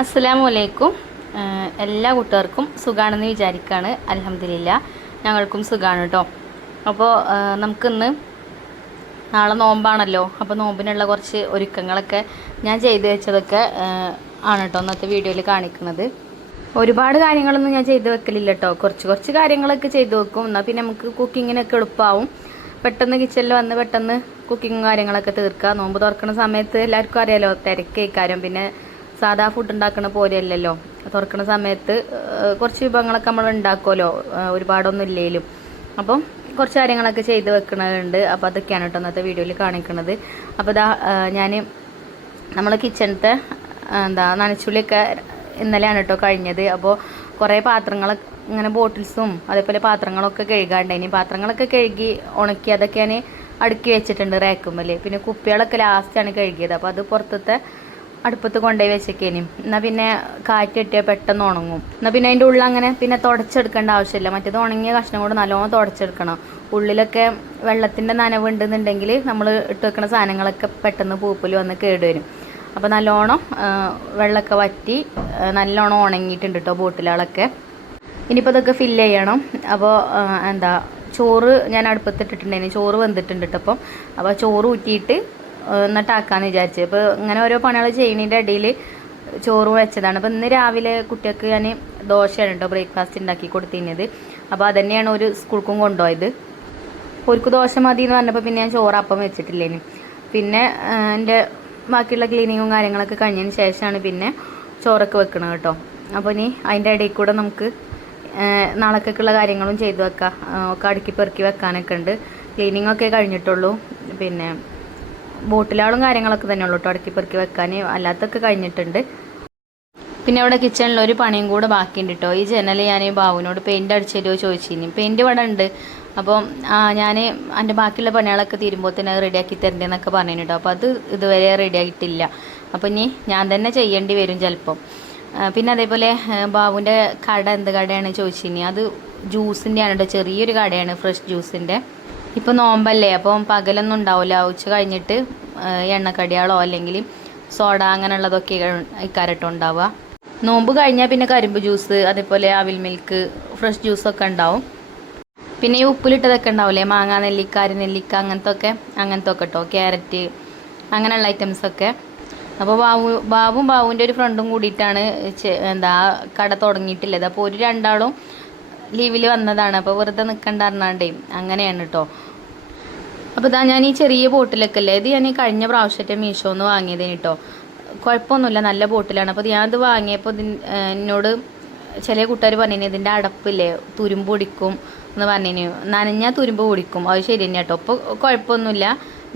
അസ്സലാമലൈക്കും. എല്ലാ കൂട്ടുകാർക്കും സുഖാണെന്ന് വിചാരിക്കുകയാണ്. അൽഹംദുലില്ലാ ഞങ്ങൾക്കും സുഖമാണ് കേട്ടോ. അപ്പോൾ നമുക്കിന്ന് നാളെ നോമ്പാണല്ലോ. അപ്പോൾ നോമ്പിനുള്ള കുറച്ച് ഒരുക്കങ്ങളൊക്കെ ഞാൻ ചെയ്തു വെച്ചതൊക്കെ ആണ് കേട്ടോ ഇന്നത്തെ വീഡിയോയിൽ കാണിക്കുന്നത്. ഒരുപാട് കാര്യങ്ങളൊന്നും ഞാൻ ചെയ്ത് വെക്കലില്ല കേട്ടോ. കുറച്ച് കാര്യങ്ങളൊക്കെ ചെയ്തു വെക്കും. എന്നാൽ പിന്നെ നമുക്ക് കുക്കിങ്ങിനൊക്കെ എളുപ്പമാവും. പെട്ടെന്ന് കിച്ചണിൽ വന്ന് പെട്ടെന്ന് കുക്കിങ്ങും കാര്യങ്ങളൊക്കെ തീർക്കുക. നോമ്പ് തുറക്കുന്ന സമയത്ത് എല്ലാവർക്കും അറിയാലോ, തിരക്കേക്കാരം. പിന്നെ സാധാ ഫുഡ് ഉണ്ടാക്കുന്ന പോലെയല്ലല്ലോ. തുറക്കുന്ന സമയത്ത് കുറച്ച് വിഭവങ്ങളൊക്കെ നമ്മൾ ഉണ്ടാക്കുമല്ലോ, ഒരുപാടൊന്നും ഇല്ലേലും. അപ്പം കുറച്ച് കാര്യങ്ങളൊക്കെ ചെയ്ത് വെക്കണതുണ്ട്. അപ്പോൾ അതൊക്കെയാണ് കേട്ടോ ഇന്നത്തെ വീഡിയോയിൽ കാണിക്കുന്നത്. അപ്പോൾ ഇതാ ഞാൻ നമ്മളെ കിച്ചണത്തെ നനച്ചുള്ളിയൊക്കെ ഇന്നലെയാണ് കേട്ടോ കഴിഞ്ഞത്. അപ്പോൾ കുറേ പാത്രങ്ങളൊക്കെ ഇങ്ങനെ ബോട്ടിൽസും അതേപോലെ പാത്രങ്ങളൊക്കെ കഴുകാണ്ടായിനി. പാത്രങ്ങളൊക്കെ കഴുകി ഉണക്കി അതൊക്കെ ഞാൻ അടുക്കി വെച്ചിട്ടുണ്ട് റാക്കുമ്മൽ. പിന്നെ കുപ്പികളൊക്കെ ലാസ്റ്റാണ് കഴുകിയത്. അപ്പോൾ അത് പുറത്തത്തെ അടുപ്പത്ത് കൊണ്ടുപോയി വെച്ചേക്കേനും. എന്നാൽ പിന്നെ കാറ്റ് കിട്ടിയാൽ പെട്ടെന്ന് ഉണങ്ങും. എന്നാൽ പിന്നെ അതിൻ്റെ ഉള്ളിൽ അങ്ങനെ പിന്നെ തുടച്ചെടുക്കേണ്ട ആവശ്യമില്ല. മറ്റേത് ഉണങ്ങിയ കഷ്ണം കൊണ്ട് നല്ലോണം തുടച്ചെടുക്കണം. ഉള്ളിലൊക്കെ വെള്ളത്തിൻ്റെ നനവ് ഉണ്ടെന്നുണ്ടെങ്കിൽ നമ്മൾ ഇട്ട് വെക്കുന്ന സാധനങ്ങളൊക്കെ പെട്ടെന്ന് പൂപ്പൽ വന്ന് കേടുവരും. അപ്പോൾ നല്ലോണം വെള്ളമൊക്കെ വറ്റി നല്ലോണം ഉണങ്ങിയിട്ടുണ്ട് കേട്ടോ ബോട്ടിലുകളൊക്കെ. ഇനിയിപ്പോൾ ഇതൊക്കെ ഫില്ല് ചെയ്യണം. അപ്പോൾ ചോറ് ഞാൻ അടുപ്പത്തിട്ടിട്ടുണ്ടായിരുന്നു. ചോറ് വെന്തിട്ടുണ്ട് കേട്ടോ. അപ്പോൾ ചോറ് ഊറ്റിയിട്ട് എന്നിട്ടാക്കാമെന്ന് വിചാരിച്ചു. അപ്പോൾ ഇങ്ങനെ ഓരോ പണികൾ ചെയ്യുന്നതിൻ്റെ ഇടയിൽ ചോറ് വെച്ചതാണ്. അപ്പോൾ ഇന്ന് രാവിലെ കുട്ടികൾക്ക് ഞാൻ ദോശയാണ് കേട്ടോ ബ്രേക്ക്ഫാസ്റ്റ് ഉണ്ടാക്കി കൊടുത്തിരുന്നത്. അപ്പോൾ അതുതന്നെയാണ് ഒരു സ്കൂൾക്കും കൊണ്ടുപോയത്. ഒരുക്ക് ദോശ മതി എന്ന് പറഞ്ഞപ്പോൾ പിന്നെ ഞാൻ ചോറപ്പം വെച്ചിട്ടില്ലേന്. പിന്നെ എൻ്റെ ബാക്കിയുള്ള ക്ലീനിങ്ങും കാര്യങ്ങളൊക്കെ കഴിഞ്ഞതിന് ശേഷമാണ് പിന്നെ ചോറൊക്കെ വെക്കണം കേട്ടോ. അപ്പോൾ ഇനി അതിൻ്റെ ഇടയിൽ കൂടെ നമുക്ക് നാളേക്കുള്ള കാര്യങ്ങളും ചെയ്തു വെക്കാം. ഒക്കെ അടുക്കി പെറുക്കി വെക്കാനൊക്കെ ഉണ്ട്. ക്ലീനിങ്ങൊക്കെ കഴിഞ്ഞിട്ടുള്ളൂ. പിന്നെ ബോട്ടിലാളും കാര്യങ്ങളൊക്കെ തന്നെ ഉള്ളൂ കേട്ടോ അടുക്കി പെറുക്കി വെക്കാൻ. അല്ലാത്തൊക്കെ കഴിഞ്ഞിട്ടുണ്ട്. പിന്നെ അവിടെ കിച്ചണിൽ ഒരു പണിയും കൂടെ ബാക്കിയുണ്ട് കേട്ടോ. ഈ ജനൽ ഞാൻ ബാബുവിനോട് പെയിൻറ്റ് അടിച്ചു തരുമോ ചോദിച്ചിനി. പെയിൻറ്റ് ഇവിടെ ഉണ്ട്. അപ്പം ഞാൻ എൻ്റെ ബാക്കിയുള്ള പണികളൊക്കെ തീരുമ്പോൾ തന്നെ റെഡിയാക്കി തരേണ്ടതെന്നൊക്കെ പറഞ്ഞു കേട്ടോ. അപ്പോൾ അത് ഇതുവരെ റെഡിയായിട്ടില്ല. അപ്പോൾ ഇനി ഞാൻ തന്നെ ചെയ്യേണ്ടി വരും ചിലപ്പം. പിന്നെ അതേപോലെ ബാബുവിൻ്റെ കട എന്ത് കടയാണ് ചോദിച്ചിനി. അത് ജ്യൂസിൻ്റെ ആണ് കേട്ടോ. ചെറിയൊരു കടയാണ്, ഫ്രഷ് ജ്യൂസിൻ്റെ. ഇപ്പോൾ നോമ്പല്ലേ, അപ്പം പകലൊന്നും ഉണ്ടാവില്ല. ഉച്ച കഴിഞ്ഞിട്ട് എണ്ണക്കടികളോ അല്ലെങ്കിൽ സോഡ അങ്ങനെയുള്ളതൊക്കെ ഇക്കാരട്ടോ ഉണ്ടാവുക. നോമ്പ് കഴിഞ്ഞാൽ പിന്നെ കരിമ്പ് ജ്യൂസ് അതേപോലെ അവിൽ മിൽക്ക് ഫ്രഷ് ജ്യൂസൊക്കെ ഉണ്ടാവും. പിന്നെ ഈ ഉപ്പിലിട്ടതൊക്കെ ഉണ്ടാവില്ലേ, മാങ്ങ നെല്ലിക്ക അരിനെല്ലിക്ക അങ്ങനത്തെ ഒക്കെ കേട്ടോ. ക്യാരറ്റ് അങ്ങനെയുള്ള ഐറ്റംസൊക്കെ. അപ്പോൾ ബാബുവിൻ്റെ ഒരു ഫ്രണ്ടും കൂടിയിട്ടാണ് കട തുടങ്ങിയിട്ടില്ലത്. അപ്പോൾ ഒരു രണ്ടാളും ലീവിൽ വന്നതാണ്. അപ്പോൾ വെറുതെ നിൽക്കണ്ട പറഞ്ഞാണ്ടേ അങ്ങനെയാണ് കേട്ടോ. അപ്പോൾ ഇതാ ഞാൻ ഈ ചെറിയ ബോട്ടിലൊക്കെ അല്ലേ, ഇത് ഞാൻ ഈ കഴിഞ്ഞ പ്രാവശ്യത്തെ മീഷോന്ന് വാങ്ങിയതേന് കേട്ടോ. കുഴപ്പമൊന്നുമില്ല, നല്ല ബോട്ടിലാണ്. അപ്പോൾ ഞാനത് വാങ്ങിയപ്പോൾ എന്നോട് ചില കൂട്ടുകാർ പറഞ്ഞിന് ഇതിൻ്റെ അടപ്പില്ലേ തുരുമ്പ് പിടിക്കും എന്ന് പറഞ്ഞിന്. നനഞ്ഞാൽ തുരുമ്പ് പിടിക്കും. അത് ശരി തന്നെ കേട്ടോ. അപ്പോൾ കുഴപ്പമൊന്നുമില്ല.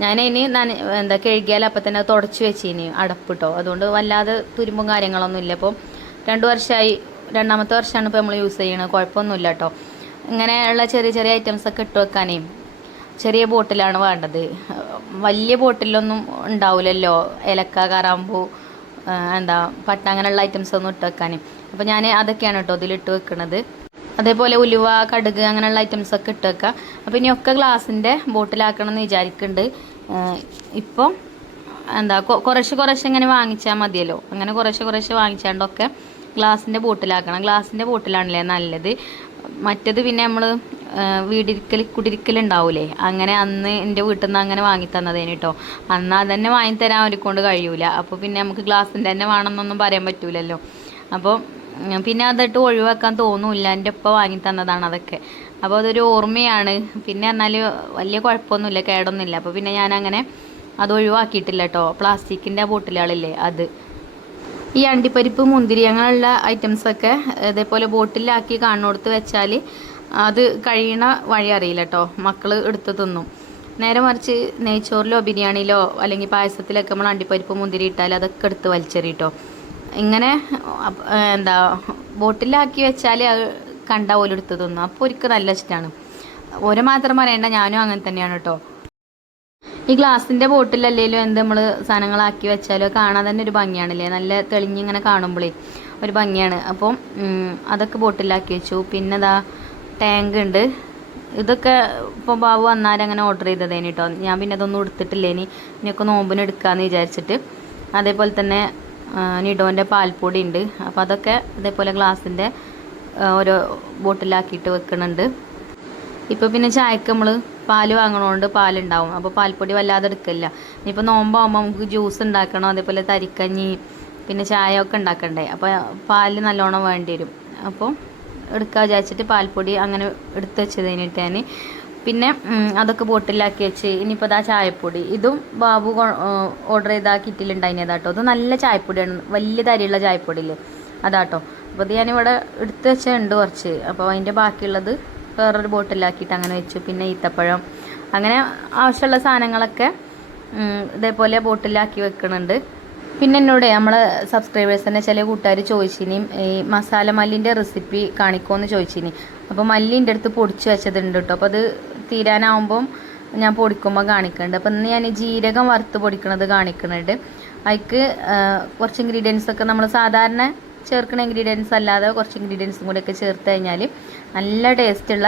ഞാനതിന് കഴുകിയാൽ അപ്പം തന്നെ തുടച്ച് വെച്ചിന് അടപ്പ് കേട്ടോ. അതുകൊണ്ട് വല്ലാതെ തുരുമ്പും കാര്യങ്ങളൊന്നും ഇല്ല. അപ്പോൾ 2 വർഷമായി, 2ാമത്തെ വർഷമാണ് ഇപ്പോൾ നമ്മൾ യൂസ് ചെയ്യണത്. കുഴപ്പമൊന്നുമില്ല കേട്ടോ. ഇങ്ങനെയുള്ള ചെറിയ ഐറ്റംസൊക്കെ ഇട്ട് വെക്കാനേ ചെറിയ ബോട്ടിലാണ് വേണ്ടത്. വലിയ ബോട്ടിലൊന്നും ഉണ്ടാവില്ലല്ലോ, ഏലക്ക കറാമ്പൂ പട്ട അങ്ങനെയുള്ള ഐറ്റംസൊന്നും ഇട്ട് വെക്കാൻ. അപ്പോൾ ഞാൻ അതൊക്കെയാണ് കേട്ടോ ഇതിലിട്ട് വെക്കുന്നത്. അതേപോലെ ഉലുവ കടുക് അങ്ങനെയുള്ള ഐറ്റംസൊക്കെ ഇട്ട് വെക്കുക. അപ്പോൾ ഇനിയൊക്കെ ഗ്ലാസിൻ്റെ ബോട്ടിലാക്കണം എന്ന് വിചാരിക്കുന്നുണ്ട്. ഇപ്പോൾ കുറേശ്ശെ ഇങ്ങനെ വാങ്ങിച്ചാൽ മതിയല്ലോ. അങ്ങനെ കുറേശ്ശെ വാങ്ങിച്ചാണ്ടൊക്കെ ഗ്ലാസിൻ്റെ ബോട്ടിലാക്കണം. ഗ്ലാസിൻ്റെ ബോട്ടിലാണല്ലേ നല്ലത്. മറ്റേത് പിന്നെ നമ്മൾ കുടിരിക്കലുണ്ടാവൂലേ, അങ്ങനെ അന്ന് എൻ്റെ വീട്ടിൽ നിന്ന് അങ്ങനെ വാങ്ങി തന്നതേന് കേട്ടോ. അന്ന് അതന്നെ വാങ്ങിത്തരാൻ അവരെക്കൊണ്ട് കഴിയൂല. അപ്പോൾ പിന്നെ നമുക്ക് ഗ്ലാസിൻ്റെ തന്നെ വേണമെന്നൊന്നും പറയാൻ പറ്റൂലല്ലോ. അപ്പോൾ പിന്നെ അതിട്ട് ഒഴിവാക്കാൻ തോന്നൂല്ല. എൻ്റെ ഉപ്പ വാങ്ങി തന്നതാണ് അതൊക്കെ. അപ്പോൾ അതൊരു ഓർമ്മയാണ്. പിന്നെ എന്നാൽ വലിയ കുഴപ്പമൊന്നുമില്ല, കേടൊന്നുമില്ല. അപ്പോൾ പിന്നെ ഞാനങ്ങനെ അത് ഒഴിവാക്കിയിട്ടില്ല കേട്ടോ. പ്ലാസ്റ്റിക്കിൻ്റെ ബോട്ടിലുകളില്ലേ അത്. ഈ അണ്ടിപ്പരിപ്പ് മുന്തിരി അങ്ങനെയുള്ള ഐറ്റംസൊക്കെ ഇതേപോലെ ബോട്ടിലാക്കി കാണുന്നിടത്ത് വെച്ചാൽ അത് കഴിയണ വഴി അറിയില്ല കേട്ടോ. മക്കൾ എടുത്ത് തിന്നും. നേരെ മറിച്ച് നെയ്ച്ചോറിലോ ബിരിയാണിയിലോ അല്ലെങ്കിൽ പായസത്തിലൊക്കെ നമ്മൾ അണ്ടിപ്പരിപ്പ് മുന്തിരി ഇട്ടാൽ അതൊക്കെ എടുത്ത് വലിച്ചെറിയിട്ടോ. ഇങ്ങനെ ബോട്ടിലാക്കി വെച്ചാൽ അത് കണ്ട പോലെ എടുത്ത് തിന്നും. അപ്പോൾ ഒരിക്കൽ നല്ല ഇഷ്ടമാണ്. ഓരോ മാത്രം പറയണ്ട, ഞാനും അങ്ങനെ തന്നെയാണ് കേട്ടോ. ഈ ഗ്ലാസിൻ്റെ ബോട്ടിലല്ലേലും നമ്മൾ സാധനങ്ങളാക്കി വെച്ചാലോ കാണാൻ തന്നെ ഒരു ഭംഗിയാണല്ലേ, നല്ല തെളിഞ്ഞിങ്ങനെ കാണുമ്പോഴേ ഒരു ഭംഗിയാണ്. അപ്പം അതൊക്കെ ബോട്ടിലാക്കി വെച്ചു. പിന്നെ ടാങ്ക് ഉണ്ട്. ഇതൊക്കെ ഇപ്പോൾ ബാബു വന്നാൽ അങ്ങനെ ഓർഡർ ചെയ്തതേന് കേട്ടോ. ഞാൻ പിന്നെ അതൊന്നും എടുത്തിട്ടില്ലേനി, ഇനിയൊക്കെ നോമ്പിന് എടുക്കാമെന്ന് വിചാരിച്ചിട്ട്. അതേപോലെ തന്നെ നിഡോൻ്റെ പാൽപ്പൊടി ഉണ്ട്. അപ്പോൾ അതൊക്കെ ഇതേപോലെ ഗ്ലാസിൻ്റെ ഓരോ ബോട്ടിലാക്കിയിട്ട് വെക്കുന്നുണ്ട്. ഇപ്പോൾ പിന്നെ ചായക്ക് നമ്മൾ പാല് വാങ്ങണോണ്ട് പാലുണ്ടാവും. അപ്പോൾ പാൽപ്പൊടി വല്ലാതെ എടുക്കില്ല. ഇനിയിപ്പോൾ നോമ്പാകുമ്പോൾ നമുക്ക് ജ്യൂസ് ഉണ്ടാക്കണം, അതേപോലെ തരിക്കഞ്ഞി പിന്നെ ചായ ഒക്കെ ഉണ്ടാക്കണ്ടേ. അപ്പോൾ പാല് നല്ലോണം വേണ്ടി വരും. അപ്പോൾ എടുക്കാൻ വിചാരിച്ചിട്ട് പാൽപ്പൊടി അങ്ങനെ എടുത്ത് വെച്ചത് കഴിഞ്ഞിട്ട് ഞാൻ പിന്നെ അതൊക്കെ ബോട്ടിലാക്കി വെച്ച്. ഇനിയിപ്പോൾ അതാ ചായപ്പൊടി, ഇതും ബാബു ഓർഡർ ചെയ്ത കിറ്റിലുണ്ടായിനേതാട്ടോ. അത് നല്ല ചായപ്പൊടിയാണ്, വലിയ തരിയുള്ള ചായപ്പൊടിയില്ലേ അതാട്ടോ. അപ്പോൾ അത് ഞാനിവിടെ എടുത്ത് വെച്ചുണ്ട് കുറച്ച്. അപ്പോൾ അതിൻ്റെ ബാക്കിയുള്ളത് വേറൊരു ബോട്ടിലാക്കിയിട്ട് അങ്ങനെ വെച്ചു. പിന്നെ ഈത്തപ്പഴം അങ്ങനെ ആവശ്യമുള്ള സാധനങ്ങളൊക്കെ ഇതേപോലെ ബോട്ടിലാക്കി വെക്കുന്നുണ്ട്. പിന്നെ എന്നോട് നമ്മളെ സബ്സ്ക്രൈബേഴ്സിൻ്റെ ചില കൂട്ടുകാർ ചോദിച്ചിനിയും ഈ മസാല മല്ലിൻ്റെ റെസിപ്പി കാണിക്കുമെന്ന് ചോദിച്ചിനി. അപ്പോൾ മല്ലിൻ്റെ അടുത്ത് പൊടിച്ച് വെച്ചതുണ്ട് കേട്ടോ. അപ്പോൾ അത് തീരാനാവുമ്പം ഞാൻ പൊടിക്കുമ്പോൾ കാണിക്കുന്നുണ്ട്. അപ്പോൾ ഇന്ന് ഞാൻ ജീരകം വറുത്ത് പൊടിക്കുന്നത് കാണിക്കുന്നുണ്ട്. അതിക്ക് കുറച്ച് ഇൻഗ്രീഡിയൻസ് ഒക്കെ നമ്മൾ സാധാരണ ചേർക്കുന്ന ഇൻഗ്രീഡിയൻസ് അല്ലാതെ കുറച്ച് ഇൻഗ്രീഡിയൻസും കൂടെയൊക്കെ ചേർത്ത് കഴിഞ്ഞാൽ നല്ല ടേസ്റ്റുള്ള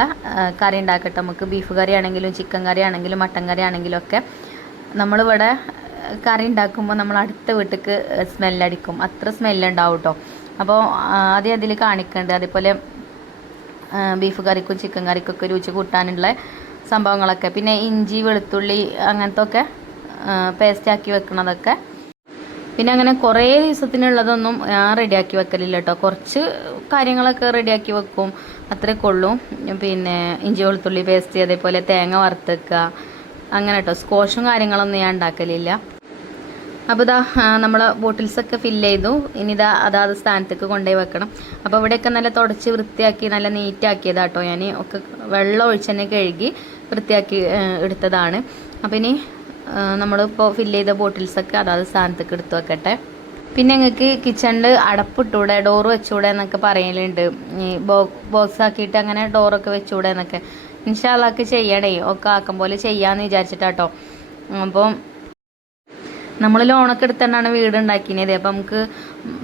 കറി ഉണ്ടാക്കട്ടെ. നമുക്ക് ബീഫ് കറി ആണെങ്കിലും ചിക്കൻ കറി ആണെങ്കിലും മട്ടൻ കറി ആണെങ്കിലും ഒക്കെ നമ്മളിവിടെ കറി ഉണ്ടാക്കുമ്പോൾ നമ്മൾ അടുത്ത വീട്ടിലേക്ക് സ്മെല്ലടിക്കും, അത്ര സ്മെല്ലുണ്ടാവും കേട്ടോ. അപ്പോൾ ആദ്യം അതിൽ കാണിക്കുന്നുണ്ട്. അതേപോലെ ബീഫ് കറിക്കും ചിക്കൻ കറിക്കൊക്കെ രുചി കൂട്ടാനുള്ള സംഭവങ്ങളൊക്കെ, പിന്നെ ഇഞ്ചി വെളുത്തുള്ളി അങ്ങനത്തെ ഒക്കെ പേസ്റ്റാക്കി വെക്കുന്നതൊക്കെ. പിന്നെ അങ്ങനെ കുറേ ദിവസത്തിനുള്ളതൊന്നും ഞാൻ റെഡിയാക്കി വെക്കലില്ല കേട്ടോ. കുറച്ച് കാര്യങ്ങളൊക്കെ റെഡിയാക്കി വെക്കും, അത്രയൊക്കെ ഉള്ളൂ. പിന്നെ ഇഞ്ചി വെളുത്തുള്ളി പേസ്റ്റ്, അതേപോലെ തേങ്ങ വറുത്തെക്കുക അങ്ങനെ കേട്ടോ. സ്ക്വാഷും കാര്യങ്ങളൊന്നും ഞാൻ ഉണ്ടാക്കലില്ല. അപ്പോൾ ഇതാ നമ്മളെ ബോട്ടിൽസൊക്കെ ഫില്ല് ചെയ്തു. ഇനി ഇതാ അതാത് സ്ഥാനത്തേക്ക് കൊണ്ടുപോയി വെക്കണം. അപ്പോൾ ഇവിടെയൊക്കെ നല്ല തുടച്ച് വൃത്തിയാക്കി നല്ല നീറ്റാക്കിയതാട്ടോ. ഞാൻ ഒക്കെ വെള്ളം ഒഴിച്ച് തന്നെ കഴുകി വൃത്തിയാക്കി എടുത്തതാണ്. അപ്പോൾ ഇനി നമ്മളിപ്പോൾ ഫില്ല് ചെയ്ത ബോട്ടിൽസൊക്കെ അതാത് സ്ഥാനത്തേക്ക് എടുത്ത് വെക്കട്ടെ. പിന്നെ നിങ്ങൾക്ക് കിച്ചണിൽ അടപ്പിട്ടൂടെ, ഡോറ് വെച്ചൂടെ എന്നൊക്കെ പറയലുണ്ട്. ഈ ബോക്സ് ആക്കിയിട്ട് അങ്ങനെ ഡോറൊക്കെ വെച്ചൂടെ എന്നൊക്കെ. ഇൻഷാ അല്ലാഹ് ചെയ്യണേ, ഒക്കെ ആക്കും പോലെ ചെയ്യാമെന്ന് വിചാരിച്ചിട്ടാട്ടോ. അപ്പം നമ്മൾ ലോണൊക്കെ എടുത്തുകൊണ്ടാണ് വീട് ഉണ്ടാക്കിയത്. അപ്പം നമുക്ക്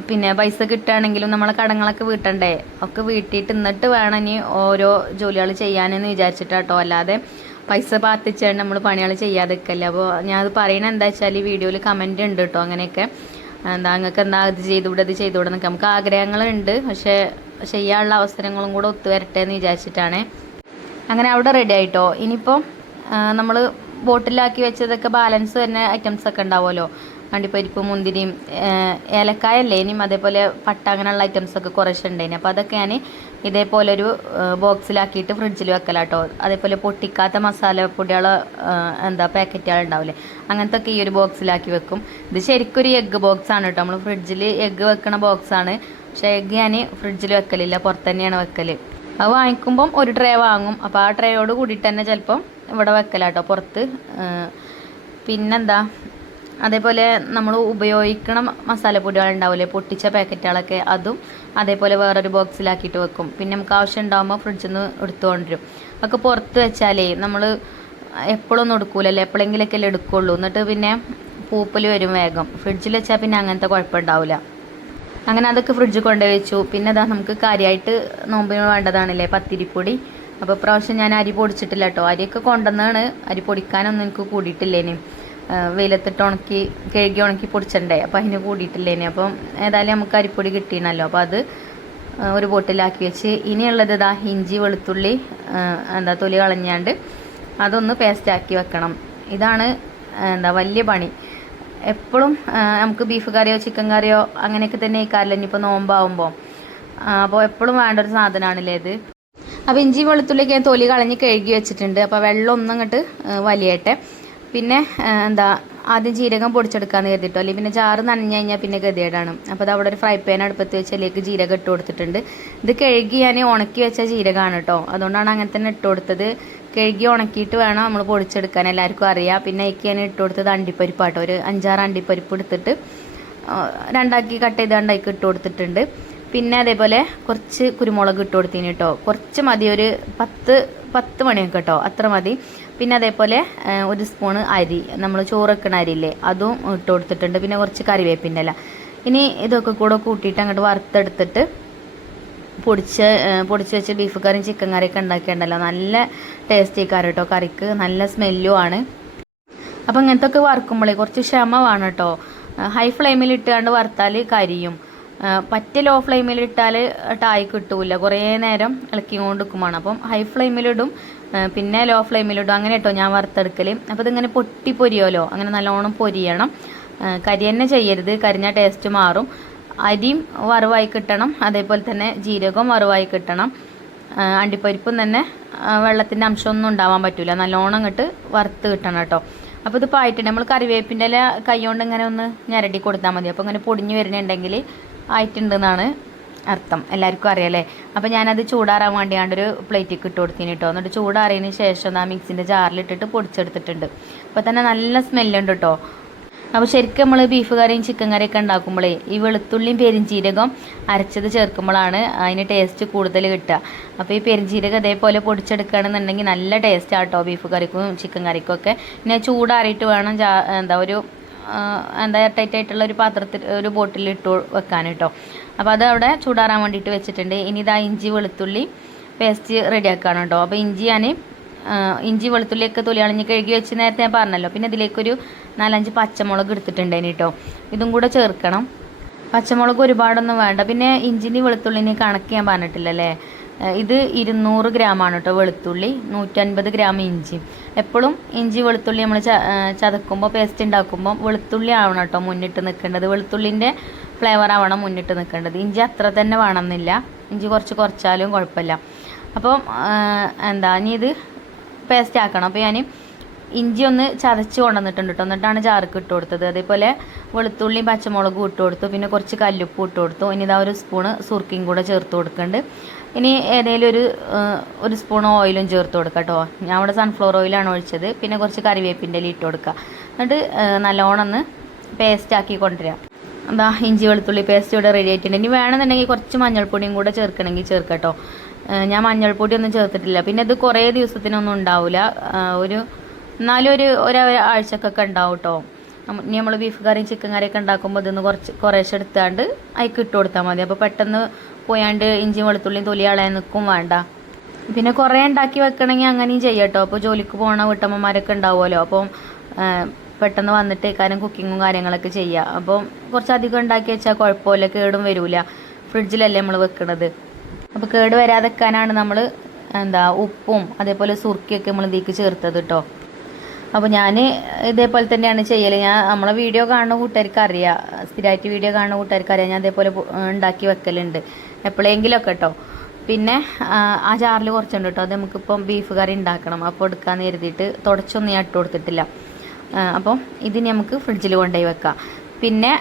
പിന്നെ പൈസ കിട്ടുകയാണെങ്കിലും നമ്മളെ കടങ്ങളൊക്കെ വീട്ടണ്ടേ. ഒക്കെ വീട്ടിയിട്ട് എന്നിട്ട് വേണം ഇനി ഓരോ ജോലികൾ ചെയ്യാനെന്ന് വിചാരിച്ചിട്ടാട്ടോ. അല്ലാതെ പൈസ പാത്തിച്ചാണ് നമ്മൾ പണികൾ ചെയ്യാതെ നിൽക്കല്ലേ. അപ്പോൾ ഞാൻ അത് പറയണത് എന്താ വെച്ചാൽ ഈ വീഡിയോയിൽ കമൻറ്റ് ഉണ്ട് കേട്ടോ. അങ്ങനെയൊക്കെ എന്താ നിങ്ങൾക്ക് എന്താ ഇത് ചെയ്തുകൂടെ ഇത് ചെയ്തുകൂടെ എന്നൊക്കെ നമുക്ക് ആഗ്രഹങ്ങളുണ്ട്. പക്ഷേ ചെയ്യാനുള്ള അവസരങ്ങളും കൂടെ ഒത്തുവരട്ടെ എന്ന് വിചാരിച്ചിട്ടാണ്. അങ്ങനെ അവിടെ റെഡി ആയിട്ടോ. ഇനിയിപ്പോൾ നമ്മൾ ബോട്ടിലാക്കി വെച്ചതൊക്കെ ബാലൻസ് വരുന്ന ഐറ്റംസൊക്കെ ഉണ്ടാവുമല്ലോ. അണ്ടിപ്പരിപ്പ് മുന്തിരിയും ഏലക്കായല്ലേ ഇനിയും അതേപോലെ പട്ട അങ്ങനെയുള്ള ഐറ്റംസൊക്കെ കുറേശ്ശെ ഉണ്ടായിന്. അപ്പോൾ അതൊക്കെ ഞാൻ ഇതേപോലെ ഒരു ബോക്സിലാക്കിയിട്ട് ഫ്രിഡ്ജിൽ വെക്കലാട്ടോ. അതേപോലെ പൊട്ടിക്കാത്ത മസാലപ്പൊടികൾ എന്താ പാക്കറ്റുകൾ ഉണ്ടാവില്ലേ, അങ്ങനത്തെ ഒക്കെ ഈ ഒരു ബോക്സിലാക്കി വെക്കും. ഇത് ശരിക്കും ഒരു എഗ്ഗ് ബോക്സാണ് കേട്ടോ. നമ്മൾ ഫ്രിഡ്ജിൽ എഗ്ഗ് വെക്കണ ബോക്സാണ്. പക്ഷേ എഗ്ഗ് ഞാൻ ഫ്രിഡ്ജിൽ വെക്കലില്ല, പുറത്ത് തന്നെയാണ് വെക്കൽ. അത് വാങ്ങിക്കുമ്പം ഒരു ട്രേ വാങ്ങും. അപ്പോൾ ആ ട്രേയോട് കൂടിയിട്ട് തന്നെ ചിലപ്പം ഇവിടെ വെക്കലാട്ടോ പുറത്ത്. പിന്നെന്താ അതേപോലെ നമ്മൾ ഉപയോഗിക്കണ മസാലപ്പൊടികൾ ഉണ്ടാവില്ലേ, പൊട്ടിച്ച പാക്കറ്റുകളൊക്കെ, അതും അതേപോലെ വേറൊരു ബോക്സിലാക്കിയിട്ട് വെക്കും. പിന്നെ നമുക്ക് ആവശ്യം ഉണ്ടാകുമ്പോൾ ഫ്രിഡ്ജിൽ നിന്ന് എടുത്തു കൊണ്ടുവരും. ഒക്കെ പുറത്ത് വെച്ചാലേ നമ്മൾ എപ്പോഴൊന്നും എടുക്കൂലല്ലേ, എപ്പോഴെങ്കിലൊക്കെ അല്ലേ എടുക്കുള്ളൂ. എന്നിട്ട് പിന്നെ പൂപ്പൽ വരും വേഗം. ഫ്രിഡ്ജിൽ വെച്ചാൽ പിന്നെ അങ്ങനത്തെ കുഴപ്പമുണ്ടാവില്ല. അങ്ങനെ അതൊക്കെ ഫ്രിഡ്ജിൽ കൊണ്ടുപോയി വെച്ചു. പിന്നെ അതാ നമുക്ക് കാര്യമായിട്ട് നോമ്പിന് വേണ്ടതാണല്ലേ പത്തിരിപ്പൊടി. അപ്പോൾ പ്രാവശ്യം ഞാൻ അരി പൊടിച്ചിട്ടില്ല കേട്ടോ. അരിയൊക്കെ കൊണ്ടുവന്നാണ്, അരി പൊടിക്കാനൊന്നും എനിക്ക് കൂടിയിട്ടില്ലേനി. വെയിലത്തിട്ട് ഉണക്കി കഴുകി ഉണക്കി പൊടിച്ചണ്ടേ, അപ്പോൾ അതിന് കൂടിയിട്ടില്ലേനി. അപ്പം ഏതായാലും നമുക്ക് അരിപ്പൊടി കിട്ടിയണല്ലോ. അപ്പോൾ അത് ഒരു ബോട്ടിലാക്കി വെച്ച്. ഇനിയുള്ളത് ഇതാ ഇഞ്ചി വെളുത്തുള്ളി എന്താ തൊലി കളഞ്ഞാണ്ട് അതൊന്ന് പേസ്റ്റാക്കി വെക്കണം. ഇതാണ് എന്താ വലിയ പണി. എപ്പോഴും നമുക്ക് ബീഫ് കറിയോ ചിക്കൻ കറിയോ അങ്ങനെയൊക്കെ തന്നെ കഴിക്കാറില്ല ഇനിയിപ്പോൾ നോമ്പാവുമ്പോൾ. അപ്പോൾ എപ്പോഴും വേണ്ട ഒരു സാധനമാണല്ലേ ഇത്. അപ്പോൾ ഇഞ്ചി വെളുത്തുള്ളിയൊക്കെ ഞാൻ തൊലി കളഞ്ഞ് കഴുകി വെച്ചിട്ടുണ്ട്. അപ്പോൾ വെള്ളം ഒന്നും അങ്ങോട്ട് വലിയട്ടെ. പിന്നെ എന്താ ആദ്യം ജീരകം പൊടിച്ചെടുക്കാമെന്ന് കരുതിട്ടോ, അല്ലെങ്കിൽ പിന്നെ ചാറ് നനഞ്ഞു കഴിഞ്ഞാൽ പിന്നെ ഗതികേടാണ്. അപ്പോൾ അത് അവിടെ ഒരു ഫ്രൈ പാൻ അടുപ്പത്ത് വെച്ച് അതിലേക്ക് ജീരകം ഇട്ട് കൊടുത്തിട്ടുണ്ട്. ഇത് കഴുകി ഞാൻ ഉണക്കി വെച്ച ജീരകമാണ് കേട്ടോ, അതുകൊണ്ടാണ് അങ്ങനെ തന്നെ ഇട്ട് കൊടുത്തത്. കഴുകി ഉണക്കിയിട്ട് വേണം നമ്മൾ പൊടിച്ചെടുക്കാൻ, എല്ലാവർക്കും അറിയാം. പിന്നെ അതിലേക്ക് ഞാൻ ഇട്ട് കൊടുത്തത് അണ്ടിപ്പരിപ്പാട്ടോ. ഒരു 5-6 അണ്ടിപ്പരിപ്പ് എടുത്തിട്ട് രണ്ടാക്കി കട്ട് ചെയ്താണ്ട് അതിലേക്ക് ഇട്ട് കൊടുത്തിട്ടുണ്ട്. പിന്നെ അതേപോലെ കുറച്ച് കുരുമുളക് ഇട്ട് കൊടുത്തിന് കേട്ടോ. കുറച്ച് മതി, ഒരു 10 മണിയൊക്കെ കേട്ടോ, അത്ര മതി. പിന്നെ അതേപോലെ 1 സ്പൂണ് അരി, നമ്മൾ ചോറ് വെക്കണ അരിയില്ലേ, അതും ഇട്ട് കൊടുത്തിട്ടുണ്ട്. പിന്നെ കുറച്ച് കറിവേപ്പിൻ്റെ ഇല. ഇനി ഇതൊക്കെ കൂടെ കൂട്ടിയിട്ട് അങ്ങോട്ട് വറുത്തെടുത്തിട്ട് പൊടിച്ച് വെച്ച് ബീഫ് കറിയും ചിക്കൻ കറിയൊക്കെ ഉണ്ടാക്കിയിട്ടുണ്ടല്ലോ, നല്ല ടേസ്റ്റി കറി കേട്ടോ. കറിക്ക് നല്ല സ്മെല്ലും ആണ്. അപ്പോൾ ഇങ്ങനത്തെ ഒക്കെ വറുക്കുമ്പോഴേ കുറച്ച് ക്ഷമ വേണം കേട്ടോ. ഹൈ ഫ്ലെയിമിൽ ഇട്ടുകൊണ്ട് വറുത്താൽ കരിയും. പറ്റ ലോ ഫ്ലെയിമിലിട്ടാൽ ടായി കിട്ടൂല, കുറേ നേരം ഇളക്കി കൊണ്ട് നിൽക്കുമാണ്. അപ്പം ഹൈ ഫ്ലെയിമിലിടും പിന്നെ ലോ ഫ്ലെയിമിലിടും, അങ്ങനെ കേട്ടോ ഞാൻ വറുത്തെടുക്കൽ. അപ്പോൾ ഇതിങ്ങനെ പൊട്ടി പൊരിയോലോ, അങ്ങനെ നല്ലോണം പൊരിയണം. കരി തന്നെ ചെയ്യരുത്, കരിഞ്ഞ ടേസ്റ്റ് മാറും. അരിയും വറവായി കിട്ടണം, അതേപോലെ തന്നെ ജീരകവും വറവായി കിട്ടണം. അണ്ടിപ്പരിപ്പും തന്നെ വെള്ളത്തിൻ്റെ അംശമൊന്നും ഉണ്ടാവാൻ പറ്റില്ല, നല്ലോണം ഇങ്ങോട്ട് വറുത്ത് കിട്ടണം കേട്ടോ. അപ്പോൾ ഇത് പായിട്ടുണ്ട്. നമ്മൾ കറിവേപ്പിൻ്റെ ഇല കൈ കൊണ്ട് ഇങ്ങനെ ഒന്ന് ഞരടി കൊടുത്താൽ മതി. അപ്പോൾ ഇങ്ങനെ പൊടിഞ്ഞ് വരുന്നുണ്ടെങ്കിൽ ആയിട്ടുണ്ടെന്നാണ് അർത്ഥം, എല്ലാവർക്കും അറിയാമല്ലേ. അപ്പോൾ ഞാനത് ചൂടാറാൻ വേണ്ടിയാണ്ടൊരു പ്ലേറ്റിൽ ഇട്ട് കൊടുത്തിന് കേട്ടോ. എന്നിട്ട് ചൂടാറിയതിന് ശേഷം ആ മിക്സിൻ്റെ ജാറിലിട്ടിട്ട് പൊടിച്ചെടുത്തിട്ടുണ്ട്. അപ്പോൾ തന്നെ നല്ല സ്മെല്ലുണ്ട് കേട്ടോ. അപ്പോൾ ശരിക്കും നമ്മൾ ബീഫ് കറിയും ചിക്കൻ കറിയൊക്കെ ഉണ്ടാക്കുമ്പോഴേ ഈ വെളുത്തുള്ളിയും പെരിഞ്ചീരകം അരച്ചത് ചേർക്കുമ്പോഴാണ് അതിന് ടേസ്റ്റ് കൂടുതൽ കിട്ടുക. അപ്പോൾ ഈ പെരിഞ്ചീരകം ഇതേപോലെ പൊടിച്ചെടുക്കുകയാണെന്നുണ്ടെങ്കിൽ നല്ല ടേസ്റ്റ് ആട്ടോ ബീഫ് കറിക്കും ചിക്കൻ കറിക്കും ഒക്കെ. പിന്നെ ചൂടാറിയിട്ട് വേണം എയർ ടൈറ്റ് ആയിട്ടുള്ള ഒരു പാത്രത്തിൽ ഒരു ബോട്ടിൽ ഇട്ട് വെക്കാൻ കേട്ടോ. അപ്പോൾ അത് അവിടെ ചൂടാറാൻ വേണ്ടിയിട്ട് വെച്ചിട്ടുണ്ട്. ഇനി ഇതാ ഇഞ്ചി വെളുത്തുള്ളി പേസ്റ്റ് റെഡിയാക്കാണ് കേട്ടോ. അപ്പോൾ ഇഞ്ചി വെളുത്തുള്ളിയൊക്കെ തൊലി കളഞ്ഞ് കഴുകി വെച്ച് നേരത്തെ ഞാൻ പറഞ്ഞല്ലോ. പിന്നെ ഇതിലേക്കൊരു 4-5 പച്ചമുളക് എടുത്തിട്ടുണ്ടേന് കേട്ടോ, ഇതും കൂടെ ചേർക്കണം. പച്ചമുളക് ഒരുപാടൊന്നും വേണ്ട. പിന്നെ ഇഞ്ചിൻ്റെ വെളുത്തുള്ളിന് കണക്ക് ഞാൻ പറഞ്ഞിട്ടില്ലല്ലേ. ഇത് 200 ഗ്രാമാണ് കേട്ടോ വെളുത്തുള്ളി, 150 ഗ്രാം ഇഞ്ചി. എപ്പോഴും ഇഞ്ചി വെളുത്തുള്ളി നമ്മൾ ചതക്കുമ്പോൾ പേസ്റ്റ് ഉണ്ടാക്കുമ്പോൾ വെളുത്തുള്ളി ആവണം കേട്ടോ മുന്നിട്ട് നിൽക്കേണ്ടത്, വെളുത്തുള്ളിൻ്റെ ഫ്ലേവർ ആവണം മുന്നിട്ട് നിൽക്കേണ്ടത്. ഇഞ്ചി അത്ര തന്നെ വേണമെന്നില്ല, ഇഞ്ചി കുറച്ചാലും കുഴപ്പമില്ല. അപ്പം ഇനി ഇത് പേസ്റ്റ് ആക്കണം. അപ്പോൾ ഞാൻ ഇഞ്ചി ഒന്ന് ചതച്ച് കൊണ്ടുവന്നിട്ടുണ്ട് കേട്ടോ, എന്നിട്ടാണ് ചാർക്ക് ഇട്ട് കൊടുത്തത്. അതേപോലെ വെളുത്തുള്ളിയും പച്ചമുളകും ഇട്ട് കൊടുത്തു, പിന്നെ കുറച്ച് കല്ലുപ്പ് ഇട്ട് കൊടുത്തു. ഇനി ഇതാ ഒരു സ്പൂണ് സുർക്കയും കൂടെ ചേർത്ത് കൊടുക്കുന്നുണ്ട്. ഇനി ഏതെങ്കിലും ഒരു സ്പൂൺ ഓയിലും ചേർത്ത് കൊടുക്കുക കേട്ടോ. ഞാൻ ഇവിടെ സൺഫ്ലവർ ഓയിലാണ് ഒഴിച്ചത്. പിന്നെ കുറച്ച് കറിവേപ്പിൻ്റെ ഇല ഇട്ട് കൊടുക്കുക. എന്നിട്ട് നല്ലോണം ഒന്ന് പേസ്റ്റാക്കി കൊണ്ടുവരിക. എന്താ ഇഞ്ചി വെളുത്തുള്ളി പേസ്റ്റ് ഇവിടെ റെഡി ആയിട്ടുണ്ട്. ഇനി വേണമെന്നുണ്ടെങ്കിൽ കുറച്ച് മഞ്ഞൾപ്പൊടിയും കൂടെ ചേർക്കണമെങ്കിൽ ചേർക്കാം കേട്ടോ. ഞാൻ മഞ്ഞൾപ്പൊടി ഒന്നും ചേർത്തിട്ടില്ല. പിന്നെ ഇത് കുറേ ദിവസത്തിനൊന്നും ഉണ്ടാവില്ല, എന്നാലും ഒരാഴ്ചക്കൊക്കെ ഉണ്ടാവും കേട്ടോ. ഇനി നമ്മൾ ബീഫ് കറിയും ചിക്കൻ കറിയൊക്കെ ഉണ്ടാക്കുമ്പോൾ ഇതൊന്ന് കുറേശ്ശെ എടുത്താണ്ട് അതിക്ക് ഇട്ട് കൊടുത്താൽ മതി. അപ്പോൾ പെട്ടെന്ന് പോയാണ്ട് ഇഞ്ചിയും വെളുത്തുള്ളിയും തൊലി കളയാൻ നിൽക്കും വേണ്ട. പിന്നെ കുറേ ഉണ്ടാക്കി വെക്കണമെങ്കിൽ അങ്ങനെയും ചെയ്യാം കേട്ടോ. അപ്പോൾ ജോലിക്ക് പോകണ വീട്ടമ്മമാരൊക്കെ ഉണ്ടാവുമല്ലോ, അപ്പം പെട്ടെന്ന് വന്നിട്ട് കാരണം കുക്കിങ്ങും കാര്യങ്ങളൊക്കെ ചെയ്യുക. അപ്പം കുറച്ചധികം ഉണ്ടാക്കി വെച്ചാൽ കുഴപ്പമില്ല, കേടും വരില്ല. ഫ്രിഡ്ജിലല്ലേ നമ്മൾ വെക്കണത്. അപ്പോൾ കേട് വരാതെക്കാനാണ് നമ്മൾ ഉപ്പും അതേപോലെ സുർക്കിയൊക്കെ നമ്മൾ ഇതിലേക്ക് ചേർത്തത് കേട്ടോ. അപ്പോൾ ഞാൻ ഇതേപോലെ തന്നെയാണ് ചെയ്യൽ. നമ്മളെ വീഡിയോ കാണുന്ന കൂട്ടുകാർക്ക് അറിയാം, സ്ഥിരമായിട്ട് വീഡിയോ കാണുന്ന കൂട്ടുകാർക്ക് അറിയാം, ഞാൻ അതേപോലെ ഉണ്ടാക്കി വെക്കലുണ്ട് എപ്പോഴെങ്കിലുമൊക്കെ കേട്ടോ. പിന്നെ ആ ജാറിൽ കുറച്ചുണ്ട് കേട്ടോ, അത് നമുക്കിപ്പം ബീഫ് കറി ഉണ്ടാക്കണം. അപ്പോൾ എടുക്കാമെന്ന് കരുതിയിട്ട് തുടച്ചൊന്നും ഞാൻ ഇട്ട് കൊടുത്തിട്ടില്ല. അപ്പം ഇതിന് നമുക്ക് ഫ്രിഡ്ജിൽ കൊണ്ടുപോയി വെക്കാം. പിന്നെ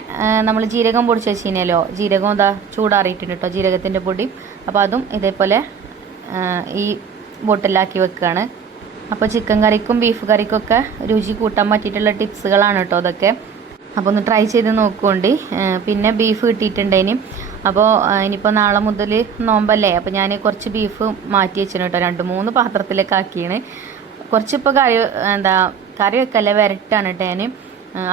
നമ്മൾ ജീരകം പൊടിച്ച് വെച്ച് കഴിഞ്ഞാലോ, ജീരകം ചൂടാറിയിട്ടുണ്ട് കേട്ടോ, ജീരകത്തിൻ്റെ പൊടി. അപ്പോൾ അതും ഇതേപോലെ ഈ ബോട്ടിലാക്കി വെക്കുകയാണ്. അപ്പോൾ ചിക്കൻ കറിക്കും ബീഫ് കറിക്കൊക്കെ രുചി കൂട്ടാൻ പറ്റിയിട്ടുള്ള ടിപ്സുകളാണ് കേട്ടോ അതൊക്കെ. അപ്പോൾ ഒന്ന് ട്രൈ ചെയ്ത് നോക്കുകൊണ്ട്. പിന്നെ ബീഫ് കിട്ടിയിട്ടുണ്ടേനും. അപ്പോൾ ഇനിയിപ്പോൾ നാളെ മുതൽ നോമ്പല്ലേ, അപ്പോൾ ഞാൻ കുറച്ച് ബീഫ് മാറ്റി വെച്ചിന് കേട്ടോ, 2-3 പാത്രത്തിലേക്ക് ആക്കിയാണ്. കുറച്ചിപ്പോൾ കറി വെക്കല്ലേ വരട്ടാണ് കേട്ടോ ഞാൻ,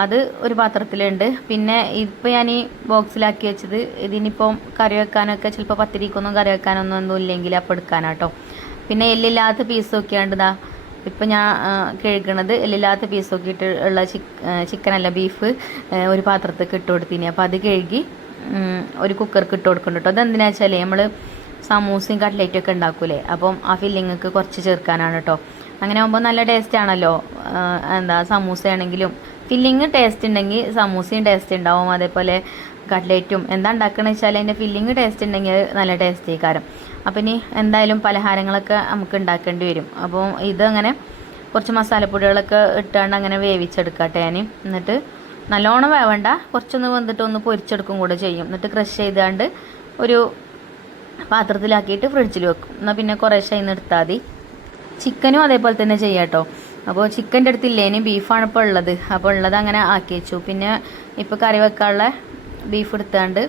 അത് ഒരു പാത്രത്തിലുണ്ട്. പിന്നെ ഇപ്പോൾ ഞാൻ ഈ ബോക്സിലാക്കി വെച്ചത് ഇതിനിപ്പം കറി വെക്കാനൊക്കെ ചിലപ്പോൾ പത്തിരിക്കൊന്നും കറി വെക്കാനൊന്നും ഇല്ലെങ്കിൽ അപ്പോൾ എടുക്കാനാട്ടോ. പിന്നെ എല്ലില്ലാത്ത പീസ് നോക്കിയാണ്ട് ഇപ്പം ഞാൻ കഴുകണത് എല്ലില്ലാത്ത പീസ് നോക്കിയിട്ട് ഉള്ള ചിക്കനല്ല ബീഫ് ഒരു പാത്രത്തേക്ക് ഇട്ട് കൊടുത്തിന്. അപ്പോൾ അത് കഴുകി ഒരു കുക്കർക്ക് ഇട്ട് കൊടുക്കുന്നുണ്ട് കേട്ടോ. അതെന്തിനാ വെച്ചാൽ നമ്മൾ സമൂസയും കട്ട്ലേറ്റും ഒക്കെ ഉണ്ടാക്കൂലേ, അപ്പം ആ ഫില്ലിങ്ങൊക്കെ കുറച്ച് ചേർക്കാനാണ് കേട്ടോ. അങ്ങനെ ആകുമ്പോൾ നല്ല ടേസ്റ്റ് ആണല്ലോ. സമൂസയാണെങ്കിലും ഫില്ലിങ് ടേസ്റ്റ് ഉണ്ടെങ്കിൽ സമൂസയും ടേസ്റ്റ് ഉണ്ടാവും, അതേപോലെ കട്ട്ലേറ്റും എന്താ ഉണ്ടാക്കണമെന്ന് വെച്ചാൽ അതിൻ്റെ ഫില്ലിങ് ടേസ്റ്റ് ഉണ്ടെങ്കിൽ നല്ല ടേസ്റ്റ് ആയിക്കാരം. അപ്പം ഇനി എന്തായാലും പലഹാരങ്ങളൊക്കെ നമുക്ക് ഉണ്ടാക്കേണ്ടി വരും. അപ്പോൾ ഇതങ്ങനെ കുറച്ച് മസാലപ്പൊടികളൊക്കെ ഇട്ടാണ്ട് അങ്ങനെ വേവിച്ചെടുക്കട്ടെ ഞാൻ. എന്നിട്ട് നല്ലോണം വേവണ്ട, കുറച്ചൊന്ന് വന്നിട്ട് ഒന്ന് പൊരിച്ചെടുക്കും കൂടെ ചെയ്യും. എന്നിട്ട് ക്രഷ് ചെയ്താണ്ട് ഒരു പാത്രത്തിലാക്കിയിട്ട് ഫ്രിഡ്ജിൽ വെക്കും. എന്നാൽ പിന്നെ കുറേശ്ശെ അതിന് എടുത്താൽ മതി. ചിക്കനും അതേപോലെ തന്നെ ചെയ്യാം കേട്ടോ. അപ്പോൾ ചിക്കൻ്റെ അടുത്തില്ലേനും ബീഫാണ് ഇപ്പോൾ ഉള്ളത്, അപ്പോൾ ഉള്ളത് അങ്ങനെ ആക്കി വെച്ചു. പിന്നെ ഇപ്പോൾ കറി വെക്കാനുള്ള ബീഫ് എടുത്താണ്ട്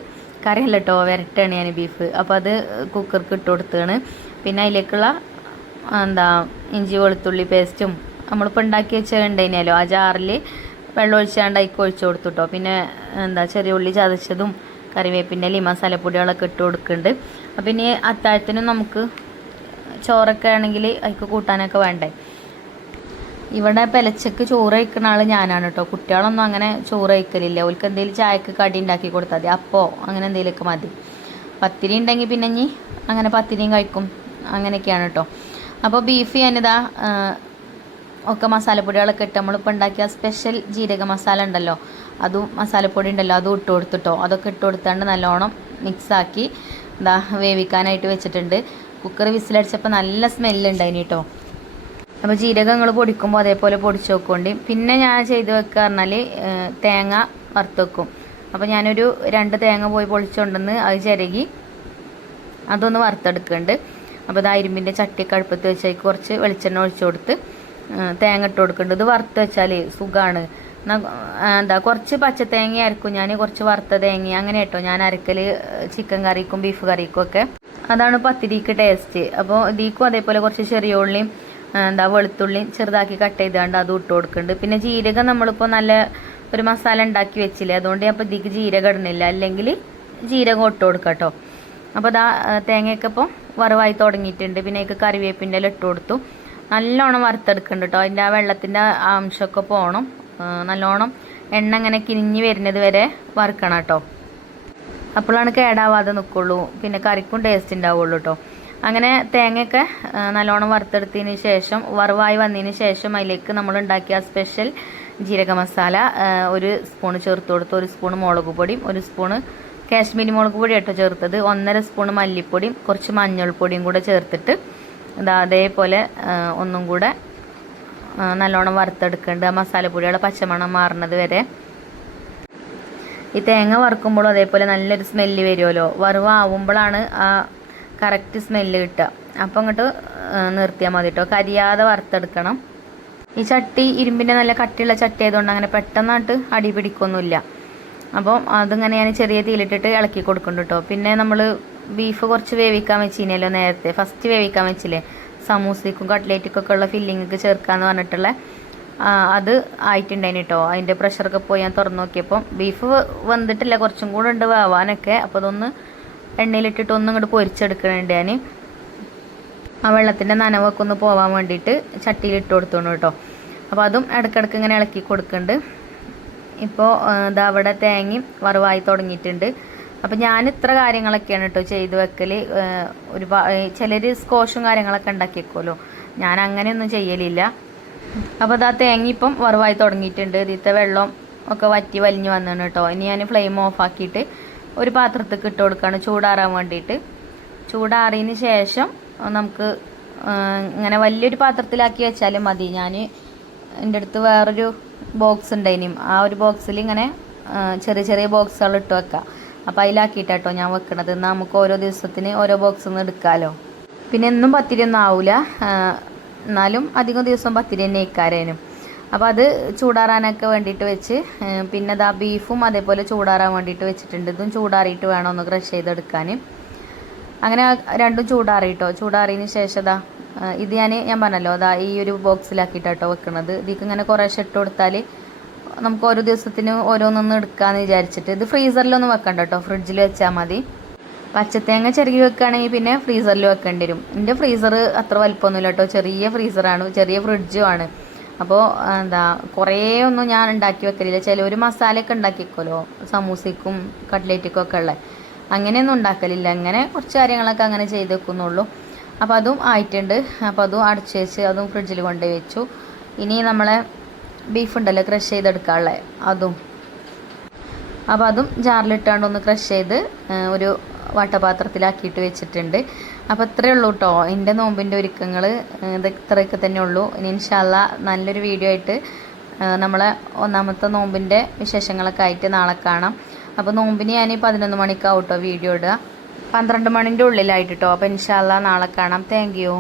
കറിയല്ല കേട്ടോ വരട്ടാണ് ഞാൻ ബീഫ്. അപ്പോൾ അത് കുക്കർക്ക് ഇട്ട് കൊടുത്താണ്. പിന്നെ അതിലേക്കുള്ള ഇഞ്ചി വെളുത്തുള്ളി പേസ്റ്റും നമ്മളിപ്പോൾ ഉണ്ടാക്കി വെച്ചുണ്ടായിനല്ലോ ആ ജാറിൽ വെള്ളം ഒഴിച്ചാണ്ട് അതിക്ക് ഒഴിച്ചു കൊടുത്തു കേട്ടോ. പിന്നെ ചെറിയ ഉള്ളി ചതച്ചതും കറിവേപ്പിൻ്റെ മസാലപ്പൊടികളൊക്കെ ഇട്ട് കൊടുക്കുന്നുണ്ട്. അപ്പം ഇനി അത്താഴത്തിനും നമുക്ക് ചോറൊക്കെ ആണെങ്കിൽ അതിക്ക് കൂട്ടാനൊക്കെ വേണ്ടേ. ഇവിടെ പെലച്ചക്ക് ചോറ് കഴിക്കുന്ന ആൾ ഞാനാണ് കേട്ടോ. കുട്ടികളൊന്നും അങ്ങനെ ചോറ് കഴിക്കലില്ല. ഓൾക്ക് എന്തെങ്കിലും ചായക്ക് കടി ഉണ്ടാക്കി കൊടുത്താൽ മതി, അപ്പോൾ അങ്ങനെ എന്തെങ്കിലുമൊക്കെ മതി. പത്തിരി ഉണ്ടെങ്കിൽ പിന്നെ ഇനി അങ്ങനെ പത്തിരിയും കഴിക്കും, അങ്ങനെയൊക്കെയാണ് കേട്ടോ. അപ്പോൾ ബീഫ് ഞാനിതാ ഒക്കെ മസാലപ്പൊടികളൊക്കെ ഇട്ട് നമ്മളിപ്പോൾ ഉണ്ടാക്കിയ സ്പെഷ്യൽ ജീരക മസാല ഉണ്ടല്ലോ, അതും മസാലപ്പൊടി ഉണ്ടല്ലോ, അതും ഇട്ട് കൊടുത്തിട്ടോ. അതൊക്കെ ഇട്ട് കൊടുത്താണ്ട് നല്ലോണം മിക്സാക്കി ഇതാ വേവിക്കാനായിട്ട് വെച്ചിട്ടുണ്ട്. കുക്കർ വിസിലടിച്ചപ്പോൾ നല്ല സ്മെല്ലുണ്ടായിന് കേട്ടോ. അപ്പോൾ ജീരകം നിങ്ങൾ പൊടിക്കുമ്പോൾ അതേപോലെ പൊടിച്ച് വെക്കൊണ്ട്. പിന്നെ ഞാൻ ചെയ്ത് വെക്കുക പറഞ്ഞാൽ തേങ്ങ വറുത്ത് വെക്കും. അപ്പോൾ ഞാനൊരു 2 തേങ്ങ പോയി പൊളിച്ചുകൊണ്ടെന്ന് അത് ചിരകി അതൊന്ന് വറുത്തെടുക്കുന്നുണ്ട്. അപ്പോൾ ഇത് ഇരുമ്പിൻ്റെ ചട്ടിയൊക്കെ അടുപ്പത്ത് വെച്ച് കുറച്ച് വെളിച്ചെണ്ണ ഒഴിച്ചു കൊടുത്ത് തേങ്ങ ഇട്ട് കൊടുക്കുന്നുണ്ട്. ഇത് വറുത്ത് വെച്ചാൽ സുഖമാണ്. കുറച്ച് പച്ച തേങ്ങ അരക്കും ഞാൻ, കുറച്ച് വറുത്ത തേങ്ങ അങ്ങനെ കേട്ടോ ഞാൻ അരക്കൽ ചിക്കൻ കറിക്കും ബീഫ് കറിക്കും ഒക്കെ. അതാണ് പത്തിരിക്ക് ടേസ്റ്റ്. അപ്പോൾ ഇതിക്കും അതേപോലെ കുറച്ച് ചെറിയ ഉള്ളിയും വെളുത്തുള്ളിയും ചെറുതാക്കി കട്ട് ചെയ്താണ്ട് അതും ഇട്ട് കൊടുക്കുന്നുണ്ട്. പിന്നെ ജീരകം നമ്മളിപ്പോൾ നല്ല ഒരു മസാല ഉണ്ടാക്കി വെച്ചില്ലേ, അതുകൊണ്ട് അപ്പോൾ ഇതിക്ക് ജീരകം ഇടുന്നില്ല, അല്ലെങ്കിൽ ജീരകം ഇട്ട് കൊടുക്കാം കേട്ടോ. അപ്പോൾ തേങ്ങയൊക്കെ ഇപ്പോൾ വറവായി തുടങ്ങിയിട്ടുണ്ട്. പിന്നെ അതിക്ക് കറിവേപ്പിൻ്റെ ഇട്ട് കൊടുത്തു. നല്ലോണം വറുത്തെടുക്കുന്നുണ്ട് കേട്ടോ. അതിൻ്റെ ആ വെള്ളത്തിൻ്റെ അംശമൊക്കെ പോകണം. നല്ലോണം എണ്ണ ഇങ്ങനെ കിനിഞ്ഞ് വരുന്നത് വരെ വറുക്കണം കേട്ടോ. അപ്പോഴാണ് കേടാവാതെ നിൽക്കുള്ളൂ, പിന്നെ കറിക്കും ടേസ്റ്റ് ഉണ്ടാവുള്ളൂ കേട്ടോ. അങ്ങനെ തേങ്ങയൊക്കെ നല്ലോണം വറുത്തെടുത്തതിന് ശേഷം വറവായി വന്നതിന് ശേഷം അതിലേക്ക് നമ്മൾ ഉണ്ടാക്കിയ സ്പെഷ്യൽ ജീരക മസാല 1 സ്പൂണ് ചേർത്ത് കൊടുത്തു. 1 സ്പൂണ് മുളക് പൊടിയും 1 സ്പൂണ് കാശ്മീരി മുളക് പൊടി കേട്ടോ ചേർത്തത്. 1.5 സ്പൂണ് മല്ലിപ്പൊടിയും കുറച്ച് മഞ്ഞൾപ്പൊടിയും കൂടെ ചേർത്തിട്ട് അതേപോലെ ഒന്നും കൂടെ നല്ലോണം വറുത്തെടുക്കേണ്ടത്. മസാലപ്പൊടിയുടെ പച്ചമണം മാറുന്നത് വരെ. ഈ തേങ്ങ വറുക്കുമ്പോഴും അതേപോലെ നല്ലൊരു സ്മെല്ല് വരുമല്ലോ, വറവാകുമ്പോഴാണ് ആ കറക്റ്റ് സ്മെല്ല് കിട്ടുക. അപ്പോൾ അങ്ങോട്ട് നിർത്തിയാൽ മതി കേട്ടോ. കരിയാതെ വറുത്തെടുക്കണം. ഈ ചട്ടി ഇരുമ്പിൻ്റെ നല്ല കട്ടിയുള്ള ചട്ടി ആയതുകൊണ്ട് അങ്ങനെ പെട്ടെന്നായിട്ട് അടി പിടിക്കൊന്നുമില്ല. അപ്പം അതിങ്ങനെ ഞാൻ ചെറിയ തീയിലിട്ടിട്ട് ഇളക്കി കൊടുക്കുന്നുണ്ട് കേട്ടോ. പിന്നെ നമ്മൾ ബീഫ് കുറച്ച് വേവിക്കാൻ വെച്ചിനല്ലോ നേരത്തെ, ഫസ്റ്റ് വേവിക്കാൻ വെച്ചില്ലേ, സമൂസയ്ക്കും കട്ട്ലേറ്റിക്കൊക്കെ ഉള്ള ഫില്ലിങ്ങൊക്കെ ചേർക്കാമെന്ന് പറഞ്ഞിട്ടുള്ള അത് ആയിട്ടുണ്ടായിന് കേട്ടോ. അതിൻ്റെ പ്രഷറൊക്കെ പോയി ഞാൻ തുറന്ന് നോക്കിയപ്പം ബീഫ് വെന്തിട്ടില്ല, കുറച്ചും കൂടെ ഉണ്ട് വേവാനൊക്കെ. അപ്പോൾ അതൊന്ന് എണ്ണയിലിട്ടിട്ട് ഒന്നും ഇങ്ങോട്ട് പൊരിച്ചെടുക്കണുണ്ട് ഞാൻ. ആ വെള്ളത്തിൻ്റെ നനവൊക്കെ ഒന്ന് പോകാൻ വേണ്ടിയിട്ട് ചട്ടിയിൽ ഇട്ട് കൊടുത്തോണു കേട്ടോ. അപ്പോൾ അതും ഇടയ്ക്കിടയ്ക്ക് ഇങ്ങനെ ഇളക്കി കൊടുക്കുന്നുണ്ട്. ഇപ്പോൾ അവിടെ തേങ്ങയും വറവായി തുടങ്ങിയിട്ടുണ്ട്. അപ്പോൾ ഞാൻ ഇത്ര കാര്യങ്ങളൊക്കെയാണ് കേട്ടോ ചെയ്ത് വെക്കൽ. ചിലർ സ്കോഷും കാര്യങ്ങളൊക്കെ ഉണ്ടാക്കി വെക്കുമല്ലോ, ഞാൻ അങ്ങനെയൊന്നും ചെയ്യലില്ല. അപ്പോൾ തേങ്ങ ഇപ്പം വറവായി തുടങ്ങിയിട്ടുണ്ട്. ഇതിലത്തെ വെള്ളം ഒക്കെ വറ്റി വലിഞ്ഞ് വന്നാണ് കേട്ടോ. ഇനി ഞാൻ ഫ്ലെയിം ഓഫാക്കിയിട്ട് ഒരു പാത്രത്തേക്ക് ഇട്ട് കൊടുക്കുകയാണ് ചൂടാറാൻ വേണ്ടിയിട്ട്. ചൂടാറിയതിന് ശേഷം നമുക്ക് ഇങ്ങനെ വലിയൊരു പാത്രത്തിലാക്കി വെച്ചാലും മതി. ഞാൻ എൻ്റെ അടുത്ത് വേറൊരു ബോക്സ് ഉണ്ടായിനും, ആ ഒരു ബോക്സിൽ ഇങ്ങനെ ചെറിയ ചെറിയ ബോക്സുകൾ ഇട്ട് വെക്കാം. അപ്പോൾ അതിലാക്കിയിട്ടോ ഞാൻ വെക്കണത്. എന്നാൽ നമുക്ക് ഓരോ ദിവസത്തിന് ഓരോ ബോക്സിൽ നിന്ന് എടുക്കാമല്ലോ. പിന്നെ എന്നും പത്തിരി ഒന്നും ആവില്ല, എന്നാലും അധികം ദിവസം പത്തിരി തന്നെ ഇക്കാരേനും. അപ്പോൾ അത് ചൂടാറാനൊക്കെ വേണ്ടിയിട്ട് വെച്ച്, പിന്നെ ബീഫും അതേപോലെ ചൂടാറാൻ വേണ്ടിയിട്ട് വെച്ചിട്ടുണ്ട്. ഇതും ചൂടാറിയിട്ട് വേണം ഒന്ന് ക്രഷ് ചെയ്തെടുക്കാൻ. അങ്ങനെ രണ്ടും ചൂടാറിയിട്ടോ. ചൂടാറിയതിന് ശേഷം ഇത് ഞാൻ പറഞ്ഞല്ലോ ഈ ഒരു ബോക്സിലാക്കിയിട്ടോ വെക്കുന്നത്. ഇതിക്ക് ഇങ്ങനെ കുറേശ്ശെ ഇട്ട് കൊടുത്താൽ നമുക്ക് ഓരോ ദിവസത്തിന് ഓരോന്നൊന്ന് എടുക്കാമെന്ന് വിചാരിച്ചിട്ട്. ഇത് ഫ്രീസറിലൊന്നും വെക്കണ്ട കേട്ടോ, ഫ്രിഡ്ജിൽ വെച്ചാൽ മതി. പച്ചത്തേങ്ങ ചെറുകി വെക്കുകയാണെങ്കിൽ പിന്നെ ഫ്രീസറിൽ വെക്കേണ്ടി വരും. എൻ്റെ ഫ്രീസർ അത്ര വലിപ്പമൊന്നുമില്ല കേട്ടോ, ചെറിയ ഫ്രീസറാണ്, ചെറിയ ഫ്രിഡ്ജുമാണ്. അപ്പോൾ കുറേ ഒന്നും ഞാൻ ഉണ്ടാക്കി വെക്കലില്ല. ചിലർ മസാലയൊക്കെ ഉണ്ടാക്കി വെക്കുമല്ലോ, സമൂസയ്ക്കും കട്ട്ലേറ്റിക്കും ഒക്കെ ഉള്ളത്, അങ്ങനെയൊന്നും ഉണ്ടാക്കലില്ല. അങ്ങനെ കുറച്ച് കാര്യങ്ങളൊക്കെ അങ്ങനെ ചെയ്ത് വെക്കുന്നുള്ളൂ. അപ്പോൾ അതും ആയിട്ടുണ്ട്. അപ്പോൾ അതും അടച്ച് വെച്ച് അതും ഫ്രിഡ്ജിൽ കൊണ്ടുപോയി വെച്ചു. ഇനി നമ്മളെ ബീഫ് ഉണ്ടല്ലോ ക്രഷ് ചെയ്തെടുക്കാനുള്ളത്, അപ്പോൾ അതും ജാറിലിട്ടാണ്ട് ഒന്ന് ക്രഷ് ചെയ്ത് ഒരു വട്ടപാത്രത്തിലാക്കിയിട്ട് വെച്ചിട്ടുണ്ട്. അപ്പോൾ ഇത്രയേ ഉള്ളൂ കേട്ടോ എൻ്റെ നോമ്പിൻ്റെ ഒരുക്കങ്ങൾ. ഇത് ഇത്രയൊക്കെ തന്നെ ഉള്ളൂ. ഇനി ഇൻഷാ അല്ലാ നല്ലൊരു വീഡിയോ ആയിട്ട് നമ്മളെ ഒന്നാമത്തെ നോമ്പിൻ്റെ വിശേഷങ്ങളൊക്കെ ആയിട്ട് നാളെ കാണാം. അപ്പോൾ നോമ്പിന് ഞാൻ 11 മണിക്കാവും കേട്ടോ വീഡിയോ ഇടുക, 12 മണിൻ്റെ ഉള്ളിലായിട്ട് കേട്ടോ. അപ്പോൾ ഇൻഷാ അല്ലാ നാളെ കാണാം. Thank you.